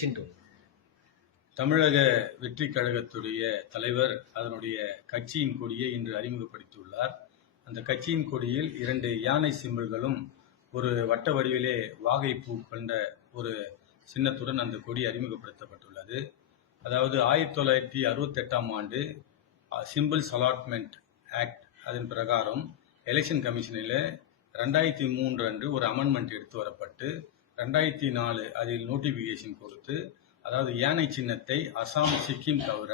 சிண்டு. தமிழக வெற்றிக் கழகத்துடைய தலைவர் அதனுடைய கட்சியின் கொடியை இன்று அறிமுகப்படுத்தியுள்ளார். அந்த கட்சியின் கொடியில் 2 யானை சிம்பல்களும் ஒரு வட்ட வடிவிலே வாகைப்பூ கொண்ட ஒரு சின்னத்துடன் அந்த கொடி அறிமுகப்படுத்தப்பட்டுள்ளது. அதாவது 1968ஆம் ஆண்டு சிம்பிள்ஸ் அலாட்மெண்ட் ஆக்ட் அதன் பிரகாரம் எலெக்ஷன் கமிஷனில் 2003 அன்று ஒரு அமெண்ட்மெண்ட் எடுத்து வரப்பட்டு 2004 அதில் நோட்டிபிகேஷன் கொடுத்து, அதாவது யானை சின்னத்தை அசாம், சிக்கிம் தவிர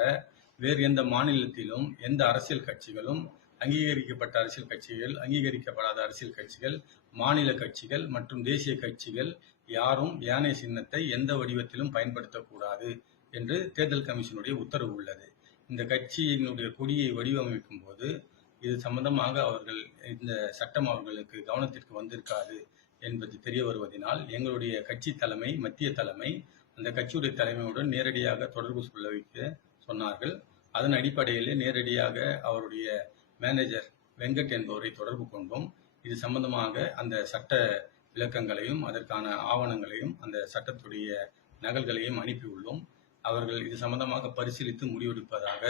வேறு எந்த மாநிலத்திலும் எந்த அரசியல் கட்சிகளும், அங்கீகரிக்கப்பட்ட அரசியல் கட்சிகள், அங்கீகரிக்கப்படாத அரசியல் கட்சிகள், மாநில கட்சிகள் மற்றும் தேசிய கட்சிகள் யாரும் யானை சின்னத்தை எந்த வடிவத்திலும் பயன்படுத்தக்கூடாது என்று தேர்தல் கமிஷனுடைய உத்தரவு உள்ளது. இந்த கட்சியினுடைய கொடியை வடிவமைக்கும் போது இது சம்பந்தமாக இந்த சட்டம் அவர்களுக்கு கவனத்திற்கு வந்திருக்காது என்பது தெரிய வருவதனால் எங்களுடைய கட்சி தலைமை, மத்திய தலைமை அந்த கட்சியுடைய தலைமையுடன் நேரடியாக தொடர்பு சொல்ல வைக்க சொன்னார்கள். அதன் அடிப்படையில் நேரடியாக அவருடைய மேனேஜர் வெங்கட் என்பவரை தொடர்பு கொண்டோம். இது சம்பந்தமாக அந்த சட்ட விளக்கங்களையும் அதற்கான ஆவணங்களையும் அந்த சட்டத்துடைய நகல்களையும் அனுப்பியுள்ளோம். அவர்கள் இது சம்பந்தமாக பரிசீலித்து முடிவெடுப்பதாக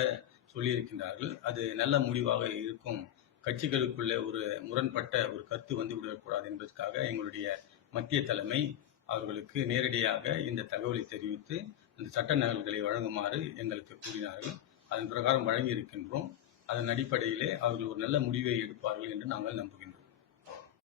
சொல்லியிருக்கின்றார்கள். அது நல்ல முடிவாக இருக்கும். கட்சிகளுக்குள்ளே ஒரு முரண்பட்ட ஒரு கருத்து வந்து விடக்கூடாது என்பதற்காக எங்களுடைய மத்திய தலைமை அவர்களுக்கு நேரடியாக இந்த தகவலை தெரிவித்து அந்த சட்ட நகல்களை வழங்குமாறு எங்களுக்கு கூறினார்கள். அதன் பிரகாரம் வழங்கி இருக்கின்றோம். அதன் அடிப்படையிலே அவர்கள் ஒரு நல்ல முடிவை எடுப்பார்கள் என்று நாங்கள் நம்புகின்றோம்.